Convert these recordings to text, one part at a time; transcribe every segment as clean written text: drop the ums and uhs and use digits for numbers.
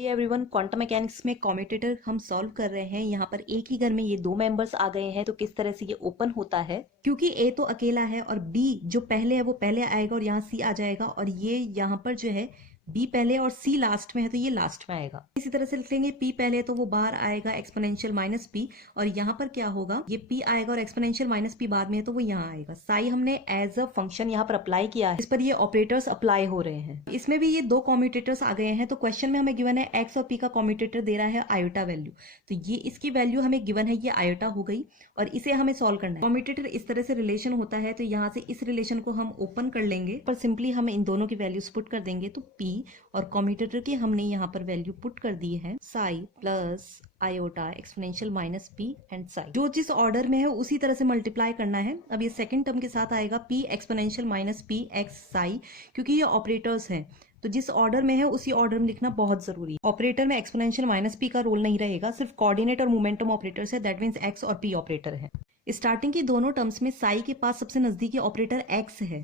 Everyone, quantum mechanics में commutator हम solve कर रहे हैं। यहाँ पर एक ही घर में ये दो मेंबर्स आ गए हैं, तो किस तरह से ये ओपन होता है। क्योंकि ए तो अकेला है और बी जो पहले है वो पहले आएगा और यहाँ सी आ जाएगा, और ये यहाँ पर जो है बी पहले और सी लास्ट में है तो ये लास्ट में आएगा। इसी तरह से लिख लेंगे पी पहले है तो वो बाहर आएगा एक्सपोनेंशियल माइनस पी, और यहाँ पर क्या होगा, ये पी आएगा और एक्सपोनेंशियल माइनस पी बाद में है तो वो यहाँ आएगा। साई हमने एज अ फंक्शन यहाँ पर अप्लाई किया है, इस पर ये ऑपरेटर्स अप्लाई हो रहे हैं। इसमें भी ये दो कॉम्यूटेटर्स आ गए हैं, तो क्वेश्चन में हमें गिवन है एक्स और पी का कॉम्यूटेटर दे रहा है आयोटा वैल्यू, तो ये इसकी वैल्यू हमें गिवन है, ये आयोटा हो गई और इसे हमें सॉल्व करना है। कॉम्यूटेटर इस तरह से रिलेशन होता है, तो यहाँ से इस रिलेशन को हम ओपन कर लेंगे, पर सिंपली हम इन दोनों की वैल्यूज पुट कर देंगे, तो पी और कॉम्यूटेटर की हमने यहाँ पर वैल्यू पुट कर दी है Sai plus iota exponential minus P and Sai. जो जिस ऑर्डर में है उसी तरह से मल्टीप्लाई करना है। अब ये सेकंड टर्म के साथ आएगा P exponential minus P x Sai, क्योंकि ये ऑपरेटर्स हैं तो जिस ऑर्डर में है उसी ऑर्डर में लिखना बहुत जरूरी है। ऑपरेटर में एक्सपोनेंशियल माइनस पी का रोल नहीं रहेगा, सिर्फ कोऑर्डिनेट और मोमेंटम ऑपरेटर्स है, दैट मीन्स एक्स और पी ऑपरेटर है। स्टार्टिंग की दोनों टर्म्स में साई के पास सबसे नजदीकी ऑपरेटर एक्स है,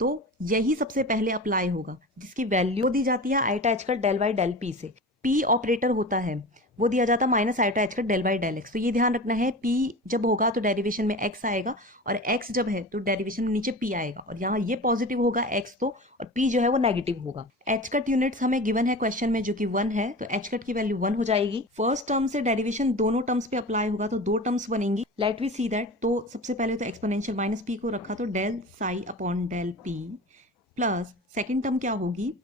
तो यही सबसे पहले अप्लाई होगा, जिसकी वैल्यू दी जाती है आयोटा एच का डेल बाई डेल पी से। पी ऑपरेटर होता है वो दिया जाता है माइनस आयोटा एच का डेल बाई डेल एक्स, तो ये ध्यान रखना है पी जब होगा तो डेरिवेशन में एक्स आएगा, और एक्स जब है तो डेरिवेशन में नीचे पी आएगा, और यहाँ ये पॉजिटिव होगा एक्स तो, और पी जो है वो नेगेटिव होगा। एच कट यूनिट्स हमें गिवन है क्वेश्चन में जो कि 1 है, तो एच कट की वैल्यू 1 हो जाएगी। फर्स्ट टर्म से डेरिवेशन दोनों टर्म्स पे अप्लाई होगा तो दो टर्म्स बनेंगी। Let we see that. तो सबसे पहले तो एक्सपोनेंशियल माइनस पी को रखा तो del psi upon del P, plus second term क्या होगी,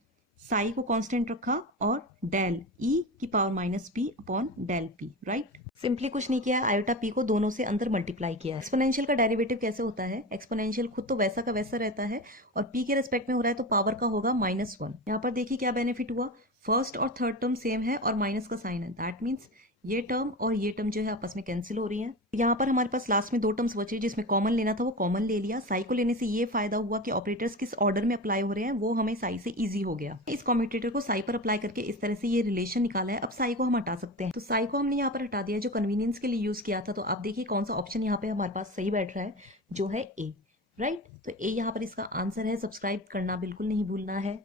साई को कांस्टेंट रखा और डेल ई की power minus P upon del P, right. Simply कुछ नहीं किया, आयोटा पी को दोनों से अंदर मल्टीप्लाई किया। एक्सपोनेंशियल का डेरिवेटिव कैसे होता है, एक्सपोनेंशियल खुद तो वैसा का वैसा रहता है और पी के रेस्पेक्ट में हो रहा है तो पावर का होगा -1। यहाँ पर देखिए क्या बेनिफिट हुआ, फर्स्ट और थर्ड टर्म सेम है और माइनस का साइन है, दैट मीन्स ये टर्म और ये टर्म जो है आपस में कैंसिल हो रही है। यहाँ पर हमारे पास लास्ट में दो टर्म्स बचे, जिसमें कॉमन लेना था वो कॉमन ले लिया। साई को लेने से ये फायदा हुआ कि ऑपरेटर्स किस ऑर्डर में अप्लाई हो रहे हैं वो हमें साई से इजी हो गया। इस कॉम्यूटेटर को साई पर अप्लाई करके इस तरह से ये रिलेशन निकाला है। अब साई को हम हटा सकते हैं, तो साई को हमने यहाँ पर हटा दिया जो कन्वीनियंस के लिए यूज किया था। तो आप देखिए कौन सा ऑप्शन यहाँ पे हमारे पास सही बैठ रहा है, जो है ए, राइट। तो ए यहाँ पर इसका आंसर है। सब्सक्राइब करना बिल्कुल नहीं भूलना है।